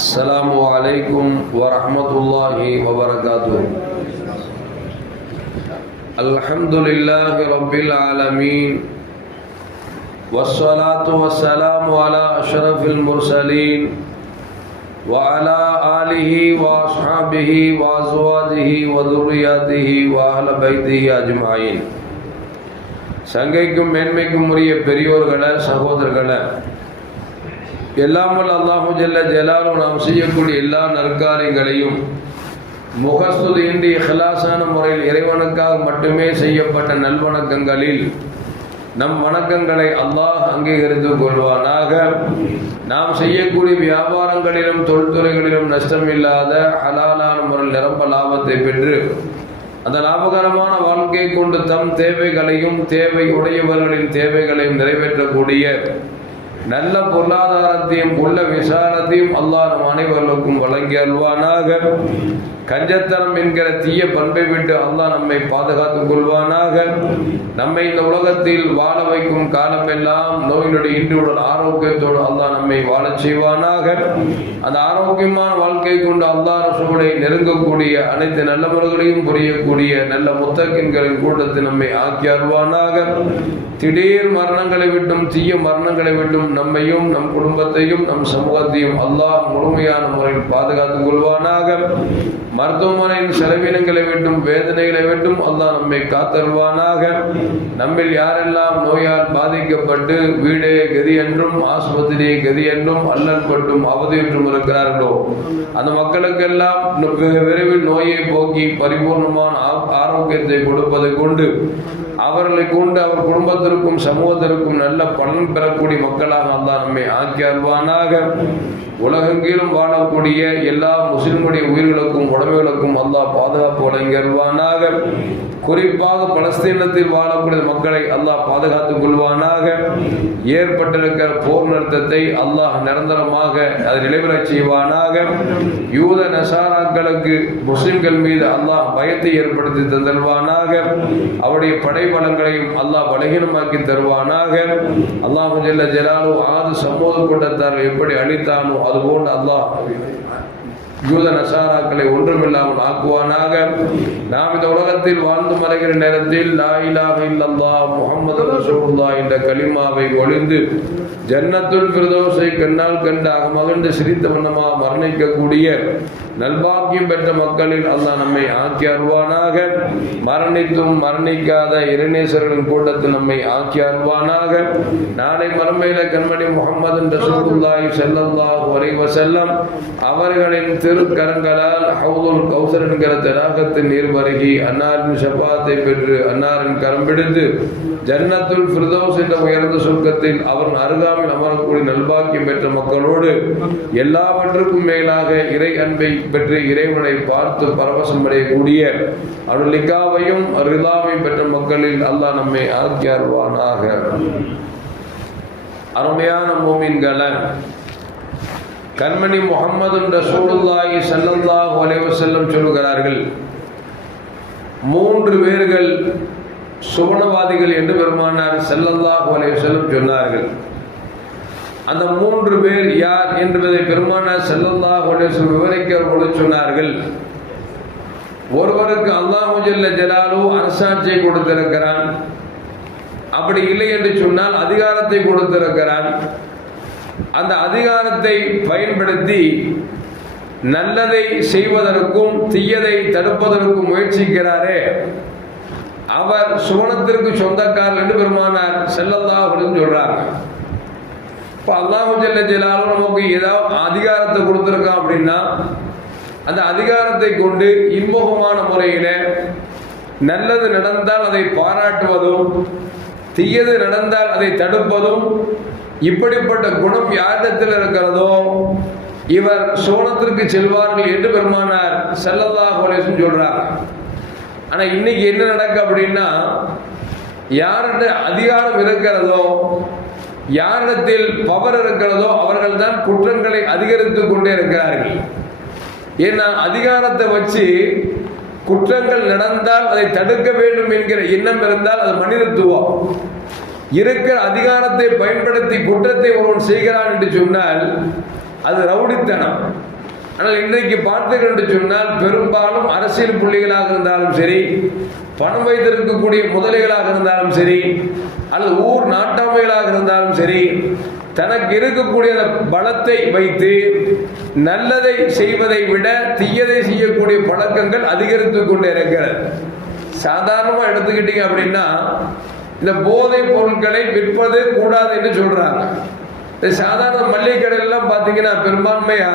السلام عليكم ورحمة الله وبركاته. الحمد لله رب العالمين والصلاة والسلام على أشرف المرسلين وعلى آله وأصحابه وأزواجه وذرياته وأهل بيته أجمعين. சங்கைக்கும் மேன்மைக்கும் உரிய பெரியோர்களே, சகோதரர்களே, எல்லாமல் அல்லாஹு ஜல்ல ஜலாலும் நாம் செய்யக்கூடிய எல்லா நற்காரியங்களையும் முகஸ்துதியின்றி இஹ்லாஸான முறையில் இறைவனுக்காக மட்டுமே செய்யப்பட்ட நல்வணக்கங்களில் நம் வணக்கங்களை அல்லாஹ் அங்கீகரித்து கொள்வானாக. நாம் செய்யக்கூடிய வியாபாரங்களிலும் தொழில்துறைகளிலும் நஷ்டமில்லாத ஹலாலான முறையில் நிரம்ப லாபத்தை பெற்று அந்த லாபகரமான வாழ்க்கை கொண்டு தம் தேவைகளையும் தேவை உடையவர்களின் தேவைகளையும் நிறைவேற்றக்கூடிய நல்ல பொருளாதாரத்தையும் உள்ள விசாலத்தையும் அல்லாஹ் நம் அனைவர்களுக்கும் வழங்கி அல்வானாக. கஞ்சத்தனம் என்கிற தீய பண்பை விட்டு அல்லாஹ் நம்மை பாதுகாத்துக் கொள்வானாக. நம்மை இந்த உலகத்தில் வாழ வைக்கும் காலமெல்லாம் நோயினுடைய இன்றுடன் ஆரோக்கியத்தோடு அல்லாஹ் நம்மை வாழச் செய்வானாக. அந்த ஆரோக்கியமான வாழ்க்கை கொண்டு அல்லாஹ் ரசூலை நெருங்கக்கூடிய அனைத்து நல்ல முறைகளையும் புரியக்கூடிய நல்ல முத்தக்கின்களின் கூட்டத்தை நம்மை ஆக்கி அருள்வானாக. திடீர் மரணங்களை விட்டும் தீய மரணங்களை விட்டும் நம்மையும் நம் குடும்பத்தையும் நம் சமூகத்தையும் அல்லாஹ் முழுமையான முறையில் பாதுகாத்துக் கொள்வானாக. மருத்துவமனையின் செலவினங்களை விட்டும் வேதனைகளை விட்டும் அல்லாஹ் நம்மை காத்தருள்வானாக. நம்மில் யாரெல்லாம் நோயால் பாதிக்கப்பட்டு வீடே கதி என்றும் ஆஸ்பத்திரியே கதி என்றும் அல்லல் பட்டும் அவதியுற்றும் இருக்கிறார்களோ அந்த மக்களுக்கெல்லாம் விரைவில் நோயை போக்கி பரிபூர்ணமான ஆரோக்கியத்தை கொடுப்பதை கொண்டு அவர்களை கொண்டு அவர் குடும்பத்திற்கும் சமூகத்திற்கும் நல்ல பலன் பெறக்கூடிய மக்களாக அல்லாஹ் நம்மை ஆக்கி அருள்வானாக. உலகெங்கிலும் வாழக்கூடிய எல்லா முஸ்லிம்களுடைய உயிர்களுக்கும் உடமைகளுக்கும் அல்லாஹ் பாதுகாப்பு வழங்கி அருள்வானாக. குறிப்பாக பலஸ்தீனத்தில் வாழக்கூடிய மக்களை அல்லாஹ் பாதுகாத்துக் கொள்வானாக. ஏற்பட்டிருக்கிற போர் நிறுத்தத்தை அல்லாஹ் நிரந்தரமாக அதை நிலைவரச் செய்வானாக. யூத நசாராக்களுக்கு முஸ்லிம்கள் மீது அல்லாஹ் பயத்தை ஏற்படுத்தி தந்தருவானாக. அவருடைய படைபலங்களையும் அல்லாஹ் பலகீனமாக்கி தருவானாக. அல்லாஹு ஜல்ல ஜலாலு ஆது சமூக கூட்டத்தார் எப்படி அளித்தானோ அதுபோன்று அல்லாஹ் யூத நசாராக்களை ஒன்றுமில்லாமல் ஆக்குவானாக. நாம் இந்த உலகத்தில் வாழ்ந்து மறைகிற நேரத்தில் லா இலாஹ இல்லல்லாஹ் முஹம்மது ரசூலுல்லாஹ் என்ற கலிமாவை ஒளிந்து ஜன்னத்துல் ஃபிர்தௌஸை கண்ணால் கண்டாக மகிழ்ந்து சிரித்த வண்ணமாக மரணிக்கக்கூடிய நல்பாக்கியம் பெற்ற மக்களில் அல்லாஹ் நம்மை ஆக்கி அருள்வானாக. மரணித்தும் மரணிக்காத இறைநேசர்களின் கூட்டத்தில் நம்மை ஆக்கி அருள்வானாக. நாளை மறுமையில கண்மணி முஹம்மது ரசூலுல்லாஹி ஸல்லல்லாஹு அலைஹி வஸல்லம் அவர்களின் திருக்கரங்களால் ஹவுதுல் கௌசர் என்கிற தடாகத்தின் நீர் பருகி அன்னாரின் ஷஃபாத்தை பெற்று அன்னாரின் கரம் பிடித்து ஜன்னத்துல் ஃபிர்தௌஸ் என்ற உயர்ந்த சொர்க்கத்தில் அவன் அருகாமையில் அமரக்கூடிய நல்பாக்கியம் பெற்ற மக்களோடு எல்லாவற்றுக்கும் மேலாக இறை அன்பை பெற்று இறைவனை பார்த்து பரவசம் அடையக்கூடிய அருளிகாவையும் ரிதாவை பெற்ற மக்களில் அல்லாஹ் நம்மை ஆக்கி அருள்வானாக. அருமையான மோமின்களே, கண்மணி முஹம்மது ரசூலுல்லாஹி ஸல்லல்லாஹு அலைஹி வஸல்லம் சொல்கிறார்கள், 3 பேர்கள் சுவனவாதிகள் என்று பெருமானார் ஸல்லல்லாஹு அலைஹி வஸல்லம் சொன்னார்கள். அந்த 3 பேர் யார் என்பதை பெருமானார் ஸல்லல்லாஹு அலைஹி வஸல்லம் விவரிக்க சொன்னார்கள். ஒருவருக்கு அல்லாஹு ஜல்ல ஜலாலு அரசாட்சியை கொடுத்திருக்கிறான். அப்படி இல்லை என்று சொன்னால் அதிகாரத்தை கொடுத்திருக்கிறான். அந்த அதிகாரத்தை பயன்படுத்தி நல்லதை செய்வதற்கும் தீயதை தடுப்பதற்கும் முயற்சிக்கிறாரே அவர் சுவனத்திற்கு சொந்தக்காரர் என்று பெருமானார் ஸல்லல்லாஹு அலைஹி வஸல்லம் சொல்றாங்க. இப்போ அல்லாஹு ஜல்ல ஜலாலு நமக்கு ஏதாவது அதிகாரத்தை கொடுத்துருக்கான் அப்படின்னா அந்த அதிகாரத்தை கொண்டு இன்முகமான முறையில் நல்லது நடந்தால் அதை பாராட்டுவதும் தீயது நடந்தால் அதை தடுப்பதும் இப்படிப்பட்ட குணம் யாரிடத்தில் இருக்கிறதோ இவர் சோனத்திற்கு செல்வார்கள் என்று பெருமானார் ஸல்லல்லாஹு அலைஹி வஸல்லம் சொல்றாங்க. ஆனா இன்னைக்கு என்ன நடக்கு அப்படின்னா யார்கிட்ட அதிகாரம் இருக்கிறதோ யாரிடத்தில் பவர் இருக்கிறதோ அவர்கள் தான் குற்றங்களை அதிகரித்துக் கொண்டே இருக்கிறார்கள். ஏன்னா அதிகாரத்தை வச்சு குற்றங்கள் நடந்தால் அதை தடுக்க வேண்டும் என்கிற எண்ணம் இருந்தால் அது மனிதத்துவம். இருக்கிற அதிகாரத்தை பயன்படுத்தி குற்றத்தை ஒருவன் செய்கிறான் என்று சொன்னால் அது ரவுடித்தனம். ஆனால் இன்றைக்கு பார்த்தீர்கள் என்று சொன்னால் பெரும்பாலும் அரசியல் புள்ளிகளாக இருந்தாலும் சரி, பணம் வைத்திருக்கக்கூடிய முதலைகளாக இருந்தாலும் சரி, அல்லது ஊர் நாட்டாமைகளாக இருந்தாலும் சரி, தனக்கு இருக்கக்கூடிய பலத்தை வைத்து நல்லதை செய்வதை விட தீயதை செய்யக்கூடிய பழக்கங்கள் அதிகரித்து கொண்டே இருக்கிறது. சாதாரணமாக எடுத்துக்கிட்டீங்க அப்படின்னா, இந்த போதைப் பொருட்களை விற்பது கூடாது என்று சொல்றாங்க. இந்த சாதாரண மளிகை கடையிலாம் பார்த்தீங்கன்னா பெரும்பான்மையா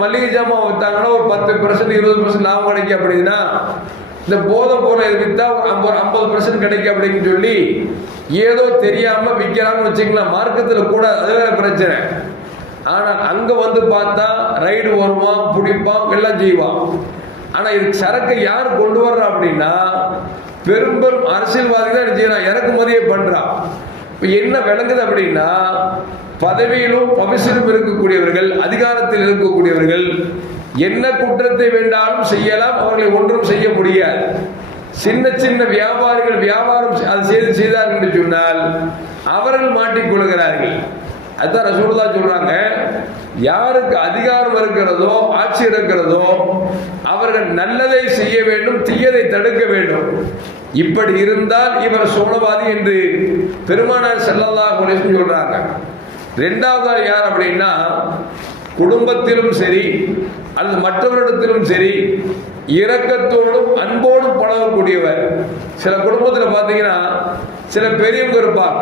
மளிகை ஜாமான் விற்றாங்கன்னா ஒரு 10% 20% லாபம் கிடைக்கும். அப்படின்னா இந்த போதை பொருளை விற்றா ஒரு 50% கிடைக்கும் அப்படின்னு சொல்லி ஏதோ தெரியாம விற்கிறான்னு வச்சுக்கலாம். மார்க்கத்தில் கூட அது வேற பிரச்சனை. ஆனால் அங்க வந்து பார்த்தா ரைடு வருவான், பிடிப்பான், எல்லாம் செய்வான். ஆனா இது சரக்கு யார் கொண்டு வர்றா அப்படின்னா பெரும் அரசியல்வாதி தான் செய்யறான், இறக்குமதியை பண்றான். இப்ப என்ன விளங்குது அப்படின்னா, பதவியிலும் பவிசிலும் இருக்கக்கூடியவர்கள், அதிகாரத்தில் இருக்கக்கூடியவர்கள் என்ன குற்றத்தை வேண்டாலும் செய்யலாம், அவர்களை ஒன்றும் செய்ய முடியாது. சின்ன சின்ன வியாபாரிகள் வியாபாரம் அது செய்தார்கள் என்று சொன்னால் அவர்கள் மாட்டிக்கொள்கிறார்கள். அதுதான் ரசூலுல்லாஹ் சொல்றாங்க, யாருக்கு அதிகாரம் இருக்கிறதோ ஆட்சி இருக்கிறதோ அவர்கள் நல்லதை செய்ய வேண்டும், தீயதை தடுக்க வேண்டும். இப்படி இருந்தால் இவர் சோழவாதி என்று பெருமானார் ஸல்லல்லாஹு அலைஹி வஸல்லம் சொல்றாங்க. இரண்டாவது யார் அப்படின்னா, குடும்பத்திலும் சரி அல்லது மற்றவரிடத்திலும் சரி இரக்கத்தோடும் அன்போடும் பழகக்கூடியவர். சில குடும்பத்தில் பார்த்தீங்கன்னா சில பெரியவங்க இருப்பாங்க,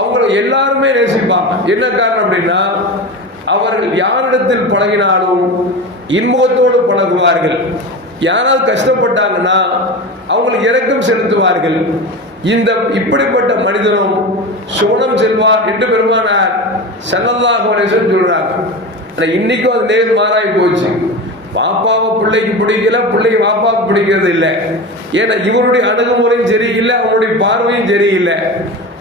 அவங்களை எல்லாருமே நேசிப்பாங்க. என்ன காரணம் அப்படின்னா, அவர்கள் யாரிடத்தில் பழகினாலும் இன்முகத்தோடு பழகுவார்கள். யாராவது கஷ்டப்பட்டாங்கன்னா அவங்களுக்கு இரக்கம் செலுத்துவார்கள். இப்படிப்பட்ட மனிதனும் சோனம் செல்வார் என்று பெருமானார் ஸல்லல்லாஹு அலைஹி வஸல்லம் சொல்றாங்க. இன்னைக்கும் அது நேர் மாறாகி போச்சு. பாப்பாவை பிள்ளைக்கு பிடிக்கல, பிள்ளைக்கு பாப்பாவுக்கு பிடிக்கிறது இல்லை. ஏன்னா இவருடைய அணுகுமுறையும் சரியில்லை, அவனுடைய பார்வையும் சரியில்லை.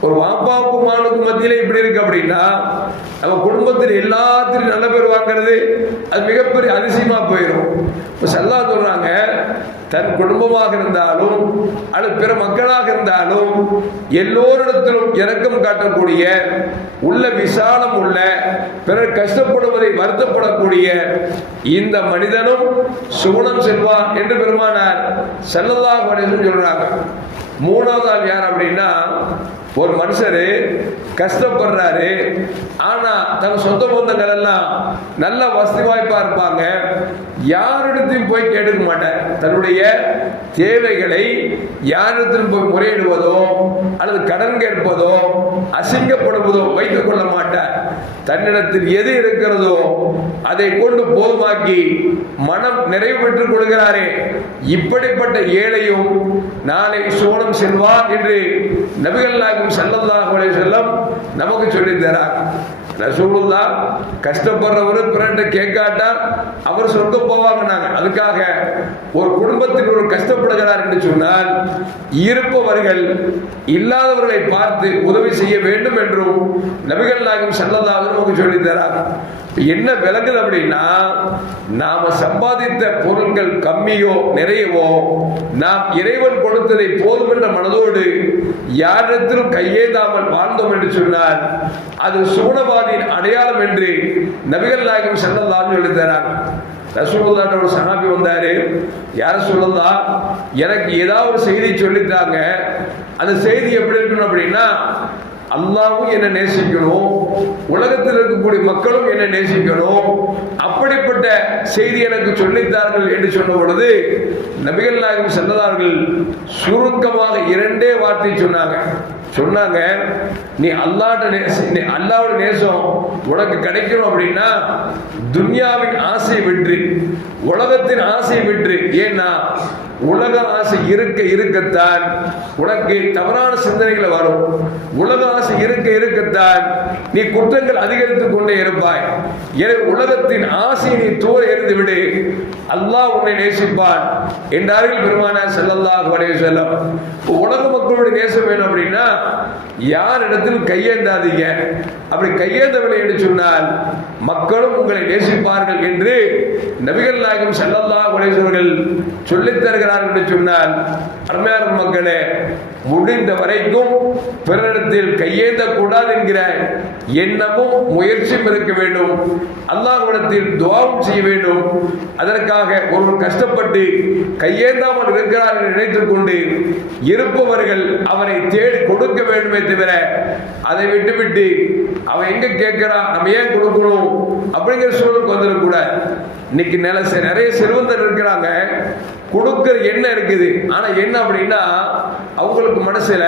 ஒரு பாப்பாவுக்கும் மானுக்கும் மத்தியில இப்படி இருக்கு அப்படின்னா நம்ம குடும்பத்தில் எல்லாத்திலும் நல்ல பேர் வாங்கிறது அது மிகப்பெரிய அதிசயமா போயிடும். ஸல்லல்லாஹு சொல்றாங்க, தன் குடும்பமாக இருந்தாலும் அல்லது பிற மக்களாக இருந்தாலும் எல்லோரிடத்திலும் இரக்கம் காட்டக்கூடிய, உள்ள விசாலம் உள்ள, பிறர் கஷ்டப்படுவதை வருத்தப்படக்கூடிய இந்த மனிதனும் சுகுணம் செல்வான் என்று பெருமானார் ஸல்லல்லாஹு அலைஹி வஸல்லம் சொல்றாங்க. மூணாவது ஆள் யார் அப்படின்னா, ஒரு மனுஷரு கஷ்டப்படுறாரு, ஆனா தன் சொந்த பந்தங்கள் எல்லாம் நல்ல வசதி வாய்ப்பா இருப்பாங்க, யாரிடத்தையும் போய் கேட்க மாட்டார். தன்னுடைய தேவைகளை யாரிடத்திலும் போய் முறையிடுவதோ அல்லது கடன் கேட்பதோ அசிங்கப்படுவதோ வைத்துக் கொள்ள மாட்டார். தன்னிடத்தில் எது இருக்கிறதோ அதை கொண்டு போதுமாக்கி மனம் நிறைவு பெற்றுக் கொள்கிறாரே, இப்படிப்பட்ட ஏழையும் நாளை சோனம் செல்வார் என்று நபிகள் நாயகம் ஸல்லல்லாஹு அலைஹி வஸல்லம் நமக்கு சொல்லி தரார். ரசூலுல்லாஹ் கஷ்டப்படுறவர் பிறண்ட கேட்காட்டா அவர் சொர்க்கம் போவாங்கன்னாங்க. அதுக்காக ஒரு குடும்பத்தில் ஒரு கஷ்டப்படுகிறார் என்று சொன்னால் இருப்பவர்கள் இல்லாதவர்களை பார்த்து உதவி செய்ய வேண்டும் என்றும் நபிகள் நாயகம் ஸல்லல்லாஹு அலைஹி வஸல்லம் நமக்கு சொல்லி தரார். என்ன விளங்குது அப்படின்னா, நாம சம்பாதித்த பொருட்கள் கம்மியோ நிறையவோ நாம் இறைவன் கொடுத்ததை போதும் என்ற மனதோடு யாரிடத்திலும் கையேந்தாமல் வாழ்ந்தோம் என்று சொன்னால் அது சுகுணவாதியின் அடையாளம் என்று நபிகள் நாயகம் ஸல்லல்லாஹு அலைஹி வஸல்லம் எழுதுகிறார். ரசூலுல்லாஹ் ஒரு சஹாபி வந்தாரு, யார சொல்லலாம், எனக்கு ஏதாவது ஒரு செய்தி சொல்லித்தாங்க. அந்த செய்தி எப்படி இருக்கணும் அப்படின்னா, அல்லாஹ்வும் என்ன நேசிக்கணும், உலகத்தில் இருக்கக்கூடிய மக்களும் என்ன நேசிக்கணும், அப்படிப்பட்ட செய்தி எனக்கு சொல்லித்தார்கள் என்று சொன்ன பொழுது நபிகள் நாயகம் ஸல்லல்லாஹு சுருக்கமாக 2 வார்த்தை சொன்னாங்க. நீ அல்லாஹ்வோட நேசம் உனக்கு கிடைக்கணும் அப்படின்னா துன்யாவின் ஆசை விட்டு உலகத்தின் ஆசை விட்டு. ஏன்னா உலக ஆசை இருக்கத்தான் உனக்கு தவறான சிந்தனைகள் வரும். உலக ஆசை இருக்கத்தான் நீ குற்றங்கள் அதிகரித்துக் கொண்டே இருப்பாய். எனவே உலகத்தின் ஆசையை நீ தூர எறிந்து விடு, அல்லாஹ் உன்னை நேசிப்பான் என்றார்கள் பெருமானார் ஸல்லல்லாஹு அலைஹி வஸல்லம். உலக மக்களுடைய நேசம் வேணும் அப்படின்னா யாரிடத்தில் கையேந்தாதீங்க. அப்படி கையேந்தவில்லை என்று சொன்னால் மக்களும் உங்களை நேசிப்பார்கள் என்று நபிகள் நாயகம் ஸல்லல்லாஹு அலைஹி வஸல்லம் சொல்லித் தருகிறார் செய்கிறார்கள் என்று சொன்னால், அருமையான மக்களே, முடிந்த வரைக்கும் பிறரிடத்தில் கையேந்த கூடாது என்கிற எண்ணமும் முயற்சியும் இருக்க வேண்டும். அல்லாஹ்விடத்தில் துஆவும் செய்ய வேண்டும். அதற்காக ஒருவர் கஷ்டப்பட்டு கையேந்தாமல் இருக்கிறார் என்று நினைத்துக் கொண்டு இருப்பவர்கள் அவரை தேடி கொடுக்க வேண்டுமே தவிர அதை விட்டுவிட்டு அவன் எங்க கேட்கிறான் நம்ம ஏன் கொடுக்கணும் அப்படிங்கிற சூழலுக்கு வந்துடக்கூடாது. இன்னைக்கு நிறைய செல்வந்தர் இருக்கிறாங்க, கொடுக்கிற எண்ணம் இருக்குது. ஆனா என்ன அப்படின்னா, அவங்களுக்கு மனசுல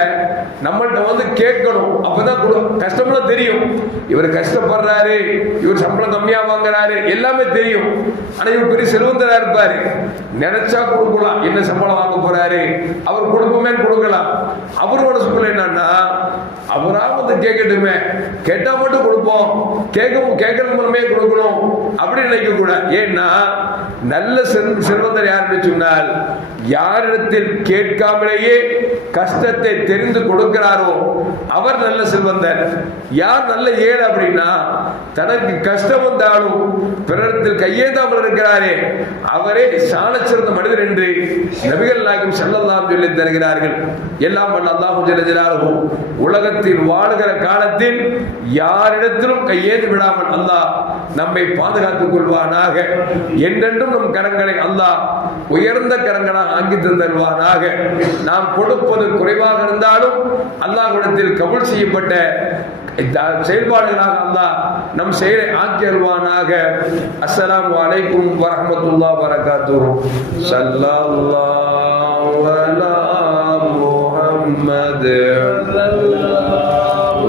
நம்மள்ட்ட வந்து கேட்கணும், அப்பதான் கஷ்டம்லாம் தெரியும். இவர் கஷ்டப்படுறாரு, இவர் சம்பளம் கம்மியா வாங்குறாரு, எல்லாமே தெரியும். ஆனா இவர் பெரிய செல்வந்தரா இருப்பாரு, நினைச்சா கொடுக்கலாம். என்ன சம்பளம் வாங்க போறாரு, அவர் கொடுப்போமே கொடுக்கலாம். அவர் மனசுக்குள்ள என்னன்னா, அவரா வந்து கேட்கட்டுமே, கேட்டா மட்டும் கொடுப்போம், கேட்கறது மூலமே கொடுக்கணும் அப்படின்னு நினைக்க கூடாது. ஏன்னா நல்ல செல்வந்தர் யாருன்னு சொன்னால், யாரிடத்தில் கேட்காமலேயே கஷ்டத்தை தெரிந்து கொடுக்கிறாரோ அவர் நல்ல செல்வந்தர். யார் நல்ல ஏழை அப்படின்னா, தனக்கு கஷ்டம் வந்தாலும் பிறரிடத்தில் கையேந்தாமல் இருக்கிறாரே அவரே சால சிறந்த மனிதர் என்று நபிகள் நாயகம் ஸல்லல்லாஹு அலைஹி வஸல்லம் தருகிறார்கள். எல்லாம் வல்ல அல்லாஹ் ஜல்ல ஜலாலுஹு உலகத்தில் வாழுகிற காலத்தில் யாரிடத்திலும் கையேந்து விடாமல் அல்லாஹ் நம்மை பாதுகாத்துக் கொள்வானாக. என்றென்றும் நம் கரங்களை அல்லாஹ் உயர்ந்த கரங்களாக ஆக்கி தந்தருவானாக. நாம் கொடுப்பது குறைவாக இருந்தாலும் அல்லாஹ்விடத்தில் கபூல் செய்யப்பட்ட செயல்பாடுகளாக அல்லாஹ் நம் செயலை ஆக்கி அருள்வானாக. அஸ்ஸலாமு அலைக்கும் வரஹ்மத்துல்லாஹி வபரகாத்துஹு. ஸல்லல்லாஹு அலா முஹம்மத்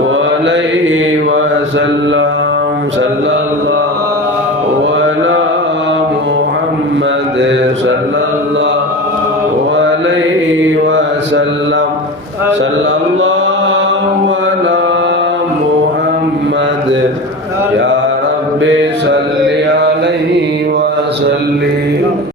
வலைஹி வஸல்லம். ஸல்லல்லாஹு அலா முஹம்மத் ஸல்லல்லாஹு அலைஹி வஸல்லம். ஸல்லல்லாஹு அலா முஹம்மத் யா ரப்பி ஸல்லி அலைஹி வஸல்லிம்.